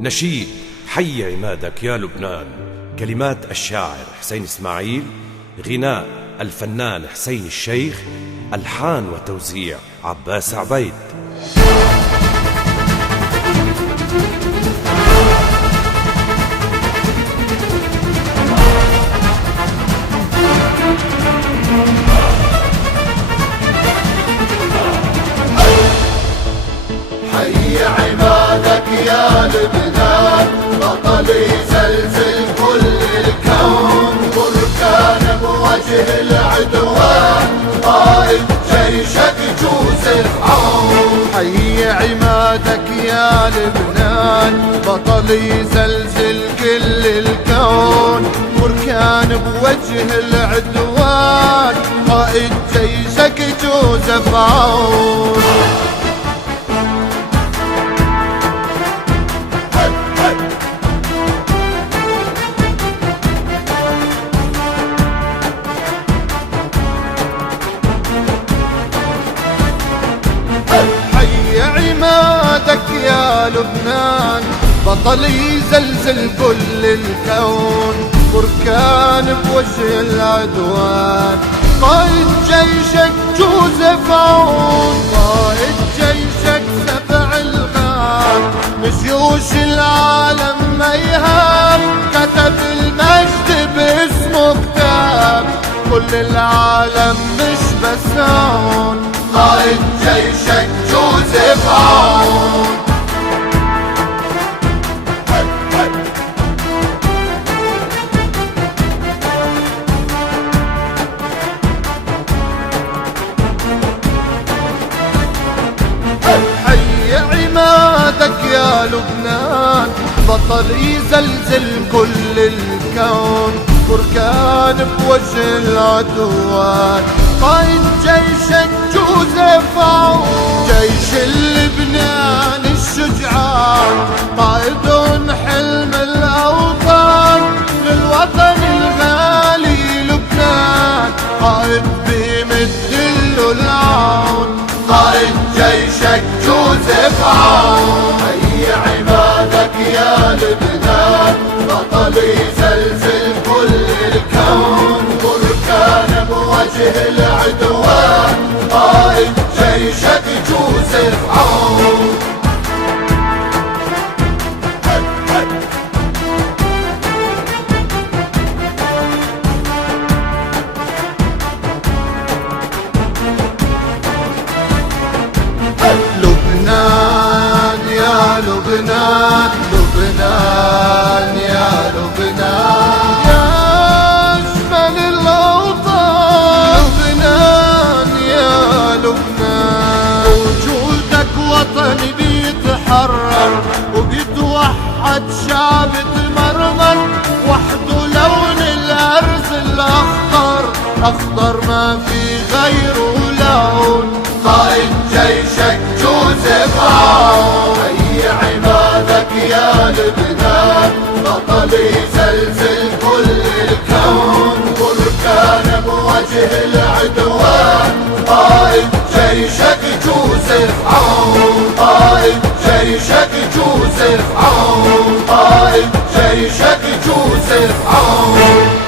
نشيد حي عمادك يا لبنان، كلمات الشاعر حسين إسماعيل، غناء الفنان حسين الشيخ، ألحان وتوزيع عباس عبيد. حي عمادك يا لبنان، بطل يزلزل كل الكون، بركان بوجه العدوان، قائد جيشك جوزف عون. حي عمادك يا لبنان، بطل يزلزل كل الكون، بركان بوجه العدوان، قائد جيشك جوزف عون. حي عمادك يا لبنان، بطل يزلزل كل الكون، بركان بوجه العدوان، قائد جيشك جوزف عون. قائد جيشك سبع الغاب، بجيوش العالم ما يهاب، كتب المجد باسمه كتاب، كل العالم مش بس هون، قائد جيشك جوزف عون. حي عمادك يا لبنان، بطل يزلزل كل الكون، بركان بوجه العدوان، قائد جيشك جوزف عون. جيش اللبنان الشجعان، قائد حلم الأوطان، للوطن الغالي لبنان، قائد بيمد له العون. قائد جيشك جوزف عون. حي عمادك يا لبنان، بطل يزلزل كل الكون، بركان بوجه العدوان، قائد جيشك جوزف عون. لبنان يا لبنان، لبنان يا لبنان، يا أجمل الأوطان، لبنان يا لبنان. وجودك وطن بيتحرر، وبيتوحد شعب تمرمر، وحده لون الأرز الأخضر، أخضر ما في غيره لون. قائد جيشك جوزف عون. حي عمادك يا لبنان، بطل يزلزل كل الكون، بركان بوجه العدوان، قائد جيشك جوزف عون. قائد جيشك جوزف عون. قائد جيشك جوزف عون.